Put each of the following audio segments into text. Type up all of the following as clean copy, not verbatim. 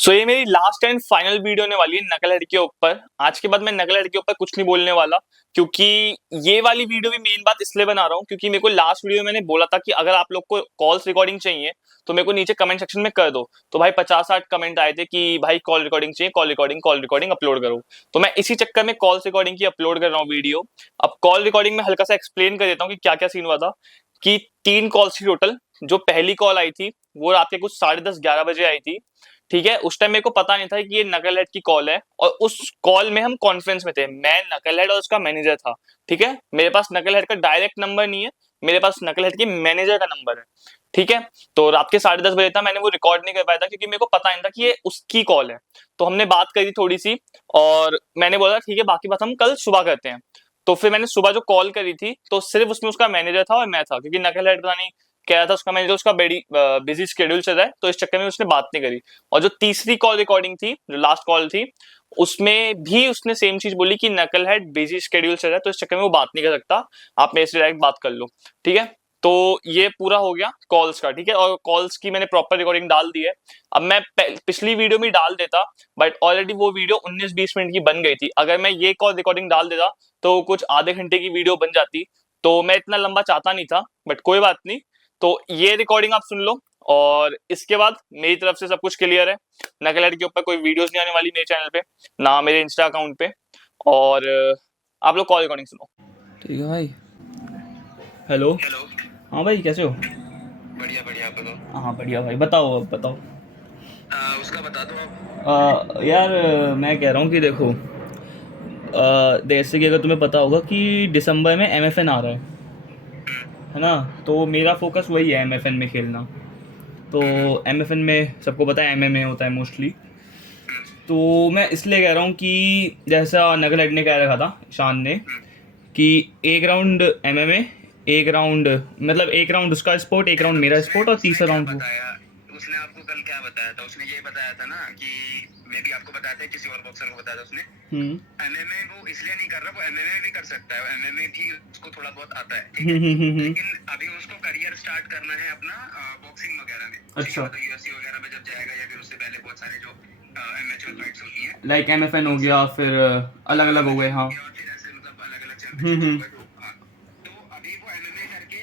सो ये मेरी last and final video होने वाली है नकलहट के ऊपर। आज के बाद मैं नकलहट के ऊपर कुछ नहीं बोलने वाला, क्योंकि ये वाली वीडियो भी मेन बात इसलिए बना रहा हूँ क्योंकि मेरे को लास्ट वीडियो में मैंने बोला था कि अगर आप लोग को कॉल्स रिकॉर्डिंग चाहिए तो मेरे को नीचे कमेंट सेक्शन में कर दो। तो भाई 50-60 कमेंट आए थे कि भाई कॉल रिकॉर्डिंग चाहिए, कॉल रिकॉर्डिंग अपलोड करो। तो मैं इसी चक्कर में कॉल्स रिकॉर्डिंग की अपलोड कर रहा हूँ वीडियो। अब कॉल रिकॉर्डिंग में हल्का सा एक्सप्लेन कर देता हूँ कि क्या क्या सीन हुआ था। कि 3 कॉल्स थी टोटल। जो पहली कॉल आई थी वो रात के कुछ 10:30-11 बजे आई थी। ठीक है, उस टाइम मेरे को पता नहीं था कि ये नकलहेड की कॉल है, और उस कॉल में हम कॉन्फ्रेंस में थे, मैं नकलहेड और उसका मैनेजर था। ठीक है, मेरे पास नकलहेड का डायरेक्ट नंबर नहीं है, मेरे पास नकलहेड की मैनेजर का नंबर है। ठीक है, तो रात के 10:30 बजे था, मैंने वो रिकॉर्ड नहीं कर पाया था क्योंकि मेरे को पता नहीं था कि ये उसकी कॉल है। तो हमने बात करी थोड़ी सी, और मैंने बोला ठीक है बाकी बात हम कल सुबह करते हैं। तो फिर मैंने सुबह जो कॉल करी थी तो सिर्फ उसमें उसका मैनेजर था और मैं था, क्योंकि नकलहेड पता नहीं कह रहा था उसका मैनेजर उसका बड़ी बिजी शेड्यूल चल रहा है, तो इस चक्कर में उसने बात नहीं करी। और जो तीसरी कॉल रिकॉर्डिंग थी, जो लास्ट कॉल थी, उसमें भी उसने सेम चीज बोली कि नकलहेड बिजी शेड्यूल चल रहा है, तो इस चक्कर में वो बात नहीं कर सकता, आप मेरे से डायरेक्ट बात कर लो। ठीक है, तो ये पूरा हो गया कॉल्स का। ठीक है, और कॉल्स की मैंने प्रॉपर रिकॉर्डिंग डाल दी है। अब मैं पिछली वीडियो में डाल देता, बट ऑलरेडी वो वीडियो 19-20 मिनट की बन गई थी। अगर मैं ये कॉल रिकॉर्डिंग डाल देता तो कुछ आधे घंटे की वीडियो बन जाती। तो मैं इतना लंबा चाहता नहीं था, बट कोई बात नहीं। तो ये रिकॉर्डिंग आप सुन लो, और इसके बाद मेरी तरफ से सब कुछ क्लियर है। नकलहेड के ऊपर कोई वीडियोस नहीं आने वाली मेरे चैनल पे, ना मेरे इंस्टा अकाउंट पे। और आप लोग कॉल रिकॉर्डिंग सुनो। ठीक है भाई। हेलो। हेलो। हाँ भाई, कैसे हो? बढ़िया बढ़िया, आप बताओ। हाँ बढ़िया भाई, बताओ अब बताओ। उसका बता दो आप। यार, मैं कह रहा हूँ कि देखो, जैसे कि अगर तुम्हें पता होगा कि दिसंबर में MFN आ रहा है ना, तो मेरा फोकस वही है MFN में खेलना। तो MFN में सबको पता है MMA होता है मोस्टली। तो मैं इसलिए कह रहा हूँ कि जैसा नगलेट ने कह रखा था, शान ने, कि एक राउंड MMA, एक राउंड मतलब एक राउंड उसका स्पोर्ट, एक राउंड मेरा स्पोर्ट, और तीसरा क्या राउंड वो। बताया उसने आपको? कल क्या बताया था उसने? ये बताया था ना कि मैं भी आपको बताया था, किसी और बॉक्सर को बताया था उसने। MMA वो इसलिए नहीं कर रहा, वो MMA भी कर सकता है, MMA भी उसको थोड़ा बहुत आता है, ठीक है। लेकिन अभी उसको करियर स्टार्ट करना है अपना बॉक्सिंग वगैरह में। अच्छा। मतलब UFC वगैरह में जब जाएगा, या फिर उससे पहले बहुत सारे जो एमेच्योर फाइट्स होती है, लाइक MFN हो गया, फिर अलग अलग हो गए। हाँ। और फिर ऐसे मतलब अलग अलग चैंपियनशिप होगा जो। हाँ, तो अभी वो MMA करके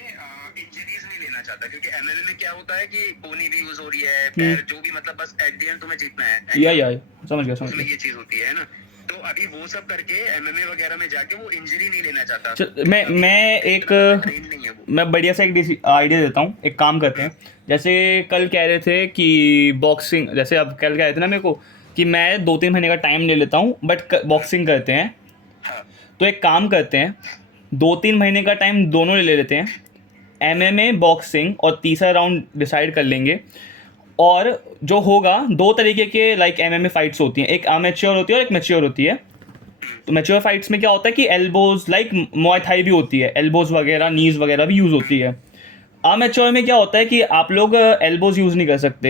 इंजरीज नहीं लेना चाहता, क्योंकि MMA में क्या होता है कि पोनी भी यूज हो रही है, पैर जो भी, मतलब बस एट द एंड तुम्हें जीतना है। या समझ गया समझ उसमें गया। ये चीज होती है ना। तो अभी वो सब करके MMA वगैरह में जाके वो इंजरी नहीं लेना चाहता। मैं एक ट्रेन नहीं है वो। मैं बढ़िया सा एक आइडिया देता हूँ, एक काम करते हैं। जैसे कल कह रहे थे कि बॉक्सिंग, जैसे अब कल कह रहे थे ना मेरे को कि मैं 2-3 महीने का टाइम ले लेता हूँ, बट बॉक्सिंग करते हैं। हाँ तो एक काम करते हैं, 2-3 महीने का टाइम दोनों ले लेते हैं, MMA बॉक्सिंग, और तीसरा राउंड डिसाइड कर लेंगे। और जो होगा, दो तरीके के लाइक MMA फाइट्स होती हैं, एक अमेच्योर होती है और एक मैच्योर होती है। तो मैच्योर फाइट्स में क्या होता है कि एल्बोज, लाइक मुआय थाई भी होती है, एल्बोज वगैरह, नीज वगैरह भी यूज़ होती है। अमेच्योर में क्या होता है कि आप लोग एल्बोज यूज़ नहीं कर सकते,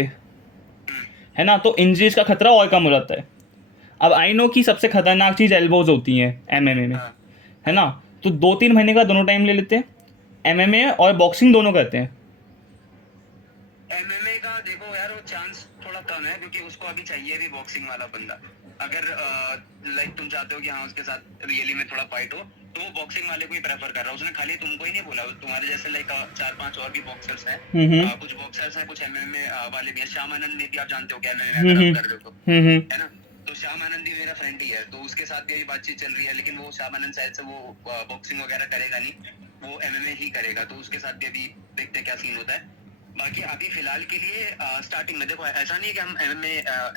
है ना, तो इंजरीज का खतरा और कम हो जाता है। अब आई नो कि सबसे खतरनाक चीज़ एल्बोज होती हैं MMA में, हाँ। है ना। तो 2-3 महीने का दोनों टाइम ले लेते हैं, MMA और बॉक्सिंग दोनों करते हैं। MMA का देखो यार, वो चांस थोड़ा कम है, क्योंकि उसको अभी चाहिए भी बॉक्सिंग वाला बंदा। अगर लाइक तुम चाहते हो कि हाँ उसके साथ रियली में थोड़ा फाइट हो, तो वो बॉक्सिंग वाले को ही प्रेफर कर रहा है। उसने खाली तुमको ही नहीं बोला, तुम्हारे जैसे लाइक 4-5 और भी बॉक्सर्स हैं। कुछ बॉक्सर्स हैं, कुछ MMA वाले भी हैं। श्याम आनंद ने भी, आप जानते हो क्या MMA अगर आप कर रहे हो तो, है ना। तो श्याम आनंद भी मेरा फ्रेंड ही है, तो उसके साथ भी बातचीत चल रही है। लेकिन वो श्याम आनंद शायद से वो बॉक्सिंग वगैरह करेगा नहीं, वो MMA ही करेगा। तो उसके साथ भी अभी देखते हैं क्या सीन होता है। बाकी अभी फिलहाल के लिए स्टार्टिंग में देखो, ऐसा नहीं है कि हम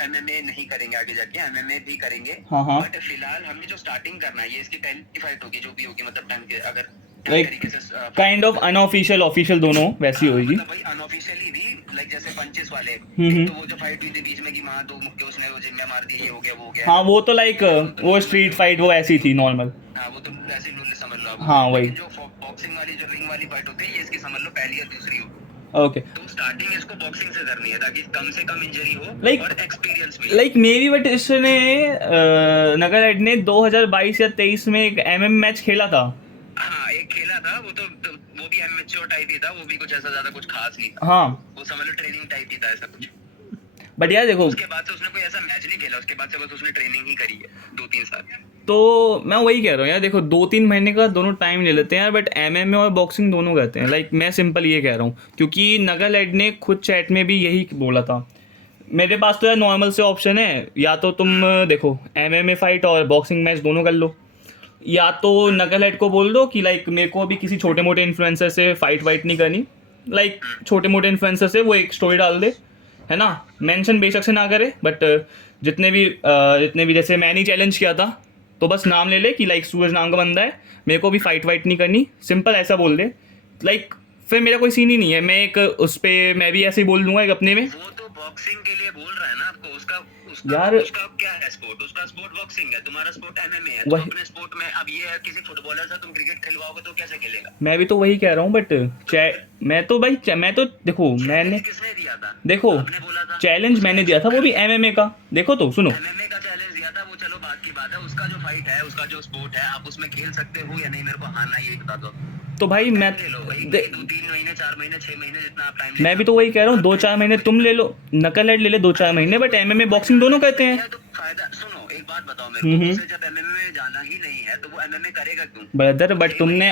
MMA नहीं करेंगे, आगे जाके MMA भी करेंगे। हाँ हाँ। बट फिलहाल हमें जो स्टार्टिंग करना है, ये इसकी पहली फाइट होगी जो भी होगी, मतलब टाइम के अगर लाइक तरीके से काइंड ऑफ अनऑफिशियल ऑफिशियल दोनों वैसी होगी। मतलब भाई अनऑफिशियली भी, लाइक जैसे पंचेस वाले। एक तो वो जो फाइट हुई थी बीच में कि वहां 2 मुक्के उसने वो जिम्मे मार दिए, ये हो गया वो हो गया। हाँ, वो तो लाइक वो स्ट्रीट फाइट वो ऐसी थी नॉर्मल। हाँ, वो तो ऐसे रूल समझ लो आप। हाँ वही। लेकिन जो बॉक्सिंग वाली, जो रिंग वाली फाइट होती है, ये इसकी समझ लो पहली या दूसरी हो। ओके। तो स्टार्टिंग इसको बॉक्सिंग से करनी है, ताकि कम से कम इंजरी हो लाइक और एक्सपीरियंस मिले। लाइक मे बी, बट इसने नगर हेड ने 2022 या 23 में एक MM मैच खेला था। हाँ, एक खेला था वो तो वो भी एमेच्योर टाइप ही था, वो भी कुछ ऐसा ज्यादा कुछ खास नहीं था। हाँ, वो समझ लो ट्रेनिंग टाइप ही था, ऐसा कुछ। बट यार देखो, उसके बाद से उसने कोई ऐसा मैच नहीं खेला उसके बाद से, बस उसने ट्रेनिंग ही करी है 2-3 साल। तो मैं वही कह रहा हूँ यार, देखो 2-3 महीने का दोनों टाइम ले लेते हैं यार, बट एमएमए और बॉक्सिंग दोनों करते हैं। लाइक मैं सिंपल ये कह रहा हूँ, क्योंकि नगालैंड ने खुद चैट में भी यही बोला था। मेरे पास तो यार नॉर्मल से ऑप्शन है, या तो तुम देखो एमएमए फाइट और बॉक्सिंग मैच दोनों कर लो, या तो नगालैंड को बोल दो कि लाइक मेरे को अभी किसी छोटे मोटे इन्फ्लुएंसर से फाइट वाइट नहीं करनी, लाइक छोटे मोटे इन्फ्लुएंसर से वो एक स्टोरी डाल दे, है ना, मेंशन बेशक से ना करे, बट जितने भी जैसे मैंने ही चैलेंज किया था, तो बस नाम ले ले कि लाइक सूरज नाम का बंदा है, मेरे को भी फाइट वाइट नहीं करनी, सिंपल ऐसा बोल दे। लाइक फिर मेरा कोई सीन ही नहीं है, मैं एक उस पर मैं भी ऐसे ही बोल दूंगा एक अपने में। वो तो बॉक्सिंग के लिए बोल रहा है ना आपको, उसका यार उसका क्या है स्पोर्ट, उसका स्पोर्ट बॉक्सिंग है, तुम्हारा स्पोर्ट एमएमए है। तो वही- अपने स्पोर्ट में अब ये है, किसी फुटबॉलर से तुम क्रिकेट खिलवाओगे तो कैसे खेलेगा? मैं भी तो वही कह रहा हूँ, बट मैं तो देखो मैंने किसने दिया था? देखो आपने बोला था चैलेंज मैंने दिया था, वो भी एमएमए का। देखो तो सुनो, एमएमए का चैलेंज दिया था, वो चलो बात की बात है। उसका जो फाइट है, उसका जो स्पोर्ट है, आप उसमें खेल सकते हो या नहीं, मेरे को हाँ ना ये बता दो। तो भाई मैं ले लो भाई, 2-3 महीने, 4 महीने, 6 महीने, जितना आप टाइम मैं भी तो वही कह रहा हूँ, 2-4 महीने तुम ले लो, नकलहेड ले ले 2-4 महीने, बट एमएमए बॉक्सिंग दोनों कहते हैं। तो फायदा सुनो, एक बात बताओ मेरे को, उसे जब एमएमए में जाना ही नहीं है तो वो एमएमए करेगा क्यों? ब्रदर बट तुमने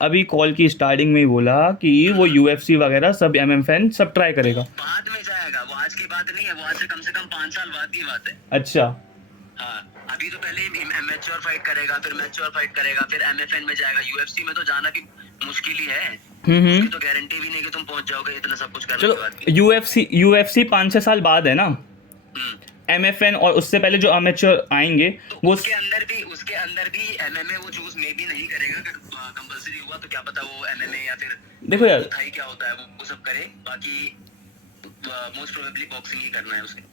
अभी कॉल की स्टार्टिंग में ही बोला कि वो यूएफसी वगैरह सब एमएम फैन सब ट्राई करेगा। बाद में जाएगा, वो आज की बात नहीं है, वो आज से कम 5 साल बाद की बात है। अच्छा, हाँ, अभी तो पहले मैच्योर फाइट करेगा, फिर मैच्योर फाइट करेगा, फिर एमएफएन में जाएगा। यूएफसी में तो जाना भी मुश्किल ही है, उसकी तो गारंटी भी नहीं कि तुम पहुंच जाओगे इतना सब कुछ करने चलो के बाद भी। यूएफसी 5-6 साल बाद है ना, हम्म। एमएफएन और उससे पहले जो अमेच्योर आएंगे तो वो उसके अंदर भी एमएमए वो चूज मे भी नहीं करेगा। अगर कंपलसरी हुआ तो क्या पता वो एमएमए या फिर देखो यार, थाई क्या होता है वो सब करे। बाकी मोस्ट प्रोबेबली बॉक्सिंग ही करना है उसे।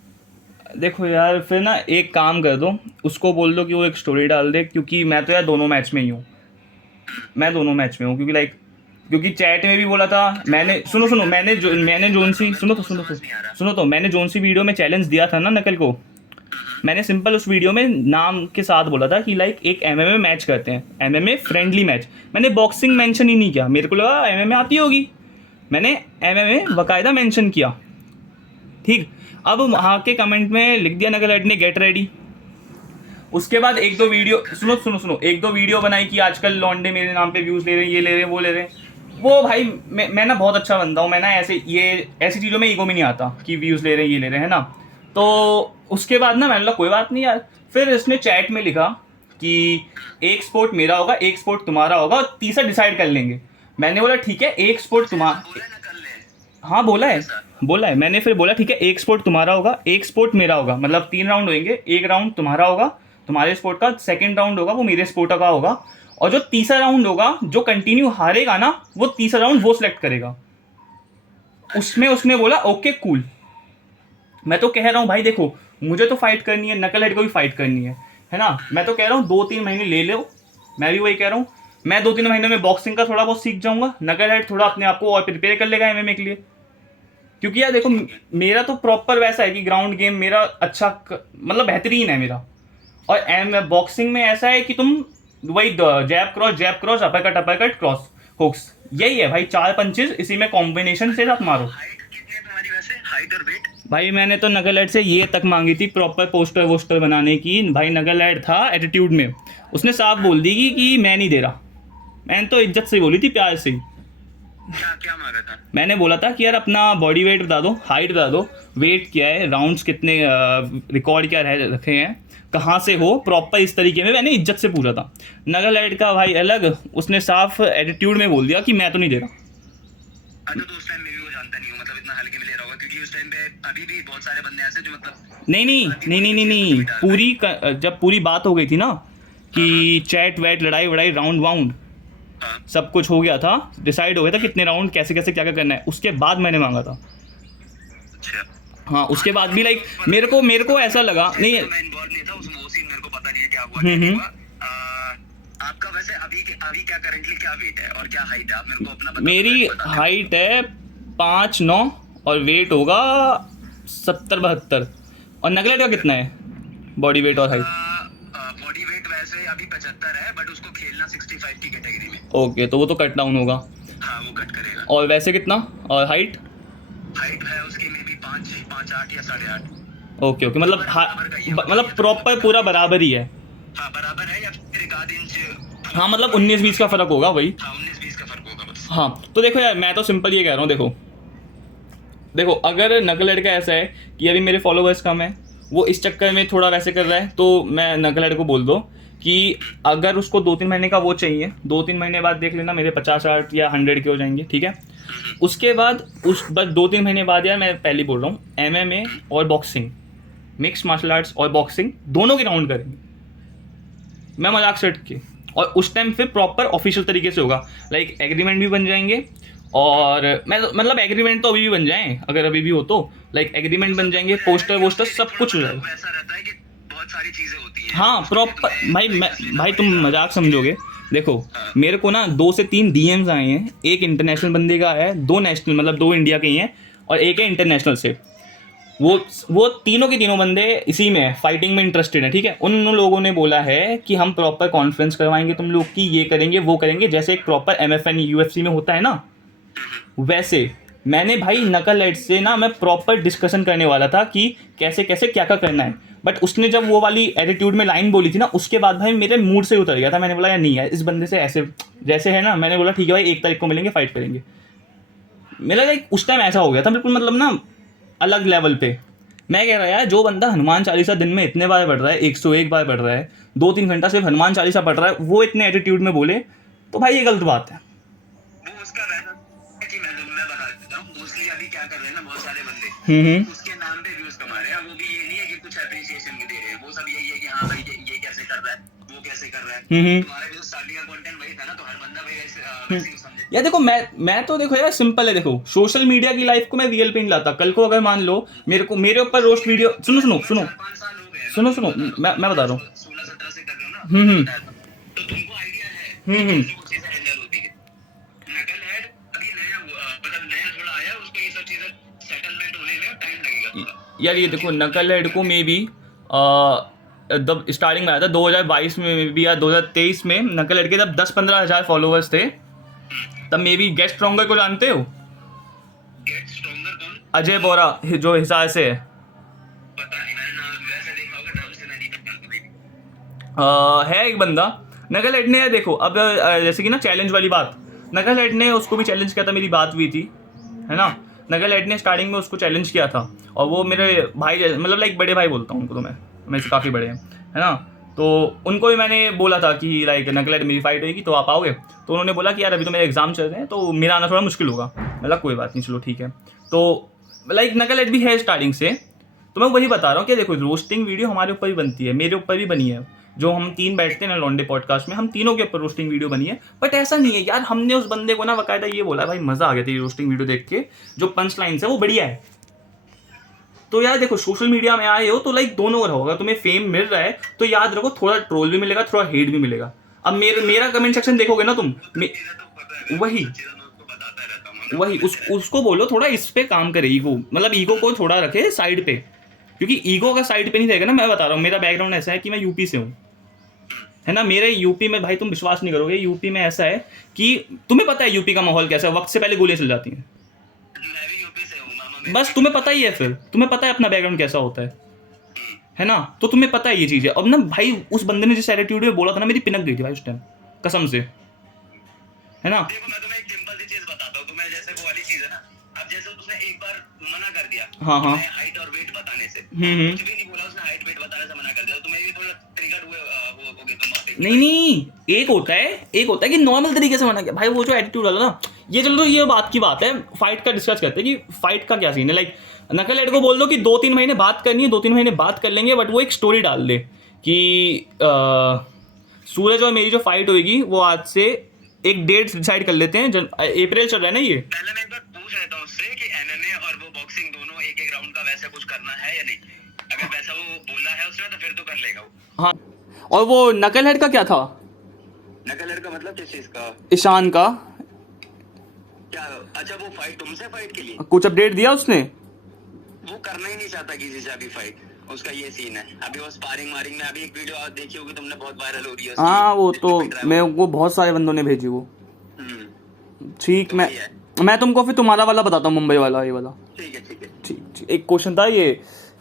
देखो यार फिर ना एक काम कर दो, उसको बोल दो कि वो एक स्टोरी डाल दे, क्योंकि मैं तो यार दोनों मैच में ही हूँ, क्योंकि चैट में भी बोला था मैंने। सुनो मैंने जोन सी मैंने जोन सी वीडियो में चैलेंज दिया था ना नकल को, मैंने सिंपल उस वीडियो में नाम के साथ बोला था कि लाइक एक एमएमए मैच करते हैं, एमएमए फ्रेंडली मैच। मैंने बॉक्सिंग मेंशन ही नहीं किया, मेरे को लगा एमएमए आती होगी, मैंने एमएमए बाकायदा मेंशन किया। ठीक, अब वहाँ के कमेंट में लिख दिया नगलहेड ने गेट रेडी। उसके बाद एक दो वीडियो बनाई कि आजकल लॉन्डे मेरे नाम पे व्यूज ले रहे हैं, ये ले रहे हैं, वो ले रहे हैं। वो भाई मैं ना बहुत अच्छा बंदा हूँ, मैं ना ऐसी चीज़ों में ईगो में नहीं आता कि व्यूज़ ले रहे हैं, ये ले रहे हैं ना। तो उसके बाद ना मैंने बोला कोई बात नहीं यार। फिर इसने चैट में लिखा कि एक स्पोर्ट मेरा होगा, एक स्पोर्ट तुम्हारा होगा, और तीसरा डिसाइड कर लेंगे। मैंने बोला ठीक है, एक स्पोर्ट तुम्हारा, बोला ना कर ले। हाँ बोला है मैंने। फिर बोला ठीक है, एक स्पोर्ट तुम्हारा होगा, एक स्पोर्ट मेरा होगा, मतलब 3 राउंड होंगे, एक राउंड तुम्हारा होगा, तुम्हारे स्पोर्ट का, सेकंड राउंड होगा वो मेरे स्पोर्ट का होगा, और जो तीसरा राउंड होगा, जो कंटिन्यू हारेगा ना, वो तीसरा राउंड वो सिलेक्ट करेगा। उसमें उसने बोला ओके कूल। मैं तो कह रहा हूँ भाई देखो, मुझे तो फाइट करनी है, नकलहेड को भी फाइट करनी है ना। मैं तो कह रहा हूँ 2-3 महीने ले लो, मैं भी वही कह रहा हूँ। मैं 2-3 महीने में बॉक्सिंग का थोड़ा बहुत सीख जाऊंगा, नकलहेड थोड़ा अपने आप को और प्रिपेयर कर लेगा एमएमए के लिए। क्योंकि यार देखो मेरा तो प्रॉपर वैसा है कि ग्राउंड गेम मेरा अच्छा मतलब बेहतरीन है मेरा, और बॉक्सिंग में ऐसा है कि तुम वही jab cross uppercut cross hooks, यही है भाई, 4 पंचेस, इसी में कॉम्बिनेशन से साथ मारो। हाइट कितनी है तुम्हारी वैसे, हाइट और वेट? भाई मैंने तो नगलहेड से ये तक मांगी थी प्रॉपर पोस्टर वोस्टर बनाने की। भाई नगलहेड था एटीट्यूड में, उसने साफ बोल दी कि मैं नहीं दे रहा। मैंने तो इज्जत से बोली थी, प्यार से। क्या मांगा था? मैंने बोला था कि यार अपना बॉडी वेट बता दो, हाइट बता दो, वेट क्या है, राउंड्स कितने, रिकॉर्ड क्या रखे हैं, कहाँ से हो, प्रॉपर इस तरीके में मैंने इज्जत से पूछा था। नगलहेड का भाई अलग, उसने साफ एटीट्यूड में बोल दिया कि मैं तो नहीं दे रहा। अच्छा, तो उस टाइम में भी वो जानता नहीं हो, मतलब इतना हल्के में ले रहा होगा, क्योंकि उस टाइम पे अभी भी बहुत सारे बंदे ऐसे जो मतलब नहीं, जब पूरी बात हो गई थी ना कि चैट वैट लड़ाई वड़ाई राउंड वाउंड सब कुछ हो गया था, डिसाइड हो गया था कितने राउंड कैसे कैसे क्या क्या करना है, उसके बाद मैंने मांगा था। अच्छा, हाँ, उसके बाद भी लाइक मेरे को ऐसा लगा नहीं है। मैं इन्वॉल्व नहीं था उस वो सीन, मेरे को पता नहीं है क्या हुआ क्या नहीं हुआ। आपका वैसे अभी क्या करंटली क्या वेट है और क्या हाइट है, आप मेरे को अपना बता। मेरी हाइट है 5'9" और वेट होगा 70-72। और नगलहेड का कितना है बॉडी वेट और हाइट? बॉडी वेट वैसे अभी 75 है, बट उसको खेलना 65 की कैटेगरी में। ओके, तो वो तो कट डाउन होगा। हाँ, वो कट करेगा। और वैसे कितना, और हाइट है उसकी में भी 5'8" या 8.5। ओके ओके, मतलब बराबर का ही है। मतलब प्रॉपर पूरा बराबर ही है। हाँ बराबर है, या फिर एक आध इंच। हाँ मतलब 19-20 का फ़र्क होगा वही। हाँ 19-20 का फर्क होगा बस। हाँ तो देखो यार, मैं तो सिंपल ये कह रहा हूँ, देखो देखो अगर नकलहेड का ऐसा है कि अभी मेरे फॉलोवर्स कम है, वो इस चक्कर में थोड़ा वैसे कर रहा है, तो मैं नकलहेड को बोल दो कि अगर उसको 2-3 महीने का वो चाहिए, 2-3 महीने बाद देख लेना मेरे 50-60 या 100 के हो जाएंगे, ठीक है। उसके बाद उस बस 2-3 महीने बाद यार, मैं पहले बोल रहा हूँ, MMA और बॉक्सिंग, मिक्स मार्शल आर्ट्स और बॉक्सिंग दोनों के राउंड करेंगे, मैं मजाक से हट के। और उस टाइम फिर प्रॉपर ऑफिशियल तरीके से होगा, लाइक एग्रीमेंट भी बन जाएंगे, और मैं मतलब एग्रीमेंट तो अभी भी बन जाएं, अगर अभी भी हो तो, लाइक एग्रीमेंट बन जाएंगे, पोस्टर वोस्टर सब कुछ हो जाएगा। ऐसा रहता है कि बहुत सारी चीजें होती हैं। हाँ प्रॉपर भाई तुम मजाक समझोगे, देखो मेरे को ना 2 से 3 DMs आए हैं, एक इंटरनेशनल बंदे का है, 2 नेशनल मतलब 2 इंडिया के ही हैं, और एक है इंटरनेशनल से। वो तीनों के तीनों बंदे इसी में है, फाइटिंग में इंटरेस्टेड है, ठीक है। उन लोगों ने बोला है कि हम प्रॉपर कॉन्फ्रेंस करवाएंगे तुम लोग की, ये करेंगे वो करेंगे, जैसे एक प्रॉपर MFN UFC में होता है ना, वैसे मैंने भाई नकलहेड से ना मैं प्रॉपर डिस्कशन करने वाला था कि कैसे कैसे क्या क्या करना है, बट उसने जब वो वाली एटीट्यूड में लाइन बोली थी ना, उसके बाद भाई मेरे मूड से उतर गया था। मैंने बोला यार नहीं यार, इस बंदे से ऐसे जैसे है ना, मैंने बोला ठीक है भाई 1 तारीख को मिलेंगे, फाइट करेंगे। मेरा लाइक उस टाइम ऐसा हो गया था बिल्कुल, मतलब ना अलग लेवल पे। मैं कह रहा यार, जो बंदा हनुमान चालीसा दिन में इतने बार पढ़ रहा है, 101 बार पढ़ रहा है, 2-3 घंटा सिर्फ हनुमान चालीसा पढ़ रहा है, वो इतने एटीट्यूड में बोले, तो भाई ये गलत बात है। वो उसका रहता है कि मैं बता देता हूँ, मोस्टली अभी क्या कर रहे हैं ना बहुत सारे बंदे, उसके नाम पे व्यूज कमा रहे हैं। वो भी ये नहीं है कि कुछ अप्रिसिएशन भी दे रहे हैं, वो सब यही है कि हाँ भाई ये कैसे कर रहा है, वो कैसे कर रहा है। तुम्हारा भी तो स्टार्टिंग का कंटेंट वही था ना, तो हर बंदा भाई वैसे ही समझे। यार देखो मैं तो देखो यार सिंपल है, देखो सोशल मीडिया की लाइफ को मैं रियल पे नहीं लाता। कल को अगर मान लो मेरे ऊपर रोस्ट वीडियो, सुनो 4-5 साल हो गए मैं बता रहा हूँ। 16-17 से कर रहे हो ना, तो तुमको आइडिया है कैसे वो चीजें हैंडल होती है। नकलहेड अभी नया मतलब नया थोड़ा आया, उसको ये सब चीजें सेटलमेंट होने में टाइम लगेगा थोड़ा। यार ये देखो नकलहेड को मे बी जब स्टार्टिंग में आया था 2022 में भी या 2023 में, नकलहेड के जब 10-15 हज़ार फॉलोअर्स थे, तब मे बी गेट स्ट्रॉन्गर को जानते हो? गेट स्ट्रॉन्गर कौन? अजय बोरा, जो हिसार से है। पता नहीं, मैंने नाम वैसे देखा होगा, नाम से मैं नहीं पहचानता कभी। है एक बंदा नकलहेड ने, देखो अब जैसे कि ना चैलेंज वाली बात, नकलहेड ने उसको भी चैलेंज किया था, मेरी बात हुई थी, है ना। नकलहेड ने स्टार्टिंग में उसको चैलेंज किया था, और वो मेरे भाई मतलब लाइक बड़े भाई बोलता हूँ उनको, तो मैं मेरे से काफ़ी बड़े हैं, है ना। तो उनको भी मैंने बोला था कि लाइक नकलहेड मेरी फाइट होगी तो आप आओगे, तो उन्होंने बोला कि यार अभी तो मेरे एग्जाम चल रहे हैं, तो मेरा आना थोड़ा मुश्किल होगा। मतलब कोई बात नहीं, चलो ठीक है। तो लाइक नकलहेड भी है स्टार्टिंग से, तो मैं वही बता रहा हूँ कि देखो रोस्टिंग वीडियो हमारे ऊपर भी बनती है, मेरे ऊपर भी बनी है, जो हम 3 बैठते हैं ना लॉन्डे पॉडकास्ट में, हम तीनों के ऊपर रोस्टिंग वीडियो बनी है। बट ऐसा नहीं है यार, हमने उस बंदे को ना बाकायदा ये बोला भाई मजा आ गया था ये रोस्टिंग वीडियो देख के, जो पंच लाइन्स है वो बढ़िया है। तो यार देखो सोशल मीडिया में आए हो तो लाइक दोनों होगा, तुम्हें फेम मिल रहा है तो याद रखो थोड़ा ट्रोल भी मिलेगा, थोड़ा हेट भी मिलेगा। अब मेरा कमेंट सेक्शन देखोगे ना तुम, वही उसको बोलो थोड़ा इस पे काम करे, ईगो मतलब ईगो को थोड़ा रखे साइड पे, क्योंकि ईगो का साइड पे नहीं रहेगा ना। मैं बता रहा हूँ मेरा बैकग्राउंड ऐसा है कि मैं यूपी से हूँ, है ना। मेरे यूपी में भाई तुम विश्वास नहीं करोगे, यूपी में ऐसा है कि तुम्हें पता है यूपी का माहौल कैसा है, वक्त से पहले गोलियां चल जाती हैं। बस तुम्हें पता ही है, फिर तुम्हें पता है अपना बैकग्राउंड कैसा होता है ना, तो तुम्हें पता है ये चीज़ है। अब ना भाई उस बंदे ने जिस एटीट्यूड में बोला था ना, मेरी पिनक गई थी भाई उस टाइम कसम से, है ना। देखो मैं तुम्हें एक सिंपल सी चीज बताता हूँ, तुम्हें जैसे वो वाली चीज है ना, अब जैसे उसने एक बार मना कर दिया हाँ हाइट और वेट बताने से, कुछ भी नहीं बोला उसने, हाइट वेट बताने से मना कर दिया, तो तुम्हें भी थोड़ा ट्रिगर हुए होगे तुम वहाँ पे। नहीं एक होता है कि नॉर्मल तरीके से मना किया भाई, वो जो एटीट्यूड वाला ना, ये चलो ये बात की बात है, फाइट का डिस्कस करते हैं कि फाइट का क्या सीन है। लाइक नकलहेड को बोल दो कि 2-3 महीने बात करनी है, 2-3 महीने बात कर लेंगे, बट वो एक स्टोरी डाल दे कि सूरज और मेरी जो फाइट होगी वो आज से एक डेट डिसाइड कर लेते हैं, अप्रैल चल रहा है ना ये। पहले मैं एक बार पूछ लेता हूँ उससे कि एमएमए और वो बॉक्सिंग दोनों एक राउंड का वैसा कुछ करना है या नहीं। अगर वैसा वो बोला है उसने तो फिर तो कर लेगा वो। हाँ, और वो नकलहेड का क्या था? नकलहेड का मतलब किस चीज का? ईशान का क्या? अच्छा वो फाइट तुमसे फाइट के लिए कुछ अपडेट दिया उसने? वो करना ही नहीं चाहता किसी से अभी फाइट, उसका ये सीन है। अभी वो स्पारिंग वारिंग में, अभी एक वीडियो देखी होगी तुमने, बहुत वायरल हो रही है उसकी। हाँ वो तो वो बहुत सारे बंदों ने भेजी वो। ठीक, मैं तुमको फिर तुम्हारा वाला बताता हूँ, मुंबई वाला, ये वाला। ठीक है ठीक। एक क्वेश्चन था ये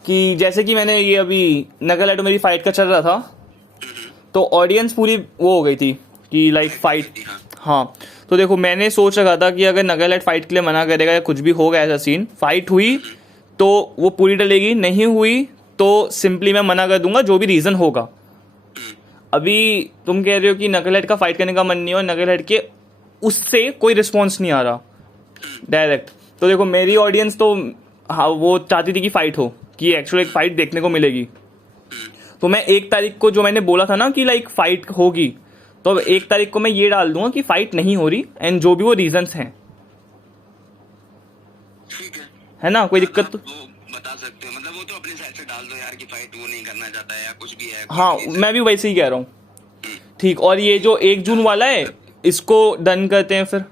कि जैसे कि मैंने ये अभी नकल एटो मेरी फाइट का चल रहा था, तो ऑडियंस पूरी वो हो गई थी कि लाइक फाइट, हाँ। तो देखो मैंने सोच रखा था कि अगर नकल एट फाइट के लिए मना करेगा या कुछ भी होगा ऐसा सीन, फाइट हुई तो वो पूरी डलेगी, नहीं हुई तो सिंपली मैं मना कर दूंगा जो भी रीज़न होगा। अभी तुम कह रहे हो कि नकल एट का फाइट करने का मन नहीं हो, नकल एट के उससे कोई रिस्पॉन्स नहीं आ रहा डायरेक्ट। तो देखो मेरी ऑडियंस तो हाँ वो चाहती थी कि फाइट हो, कि एक्चुअली एक फाइट देखने को मिलेगी। तो मैं 1 तारीख को जो मैंने बोला था ना कि लाइक फाइट होगी, तो अब 1 तारीख को मैं ये डाल दूंगा कि फाइट नहीं हो रही एंड जो भी वो रीजंस हैं, ठीक है ना, कोई दिक्कत तो वो बता सकते हो, मतलब वो तो अपनी साइड से डाल दो यार कि फाइट वो नहीं करना चाहता है या कुछ भी है। हाँ मैं भी वैसे ही कह रहा हूँ। ठीक, और ये जो 1 जून वाला है इसको डन करते हैं फिर।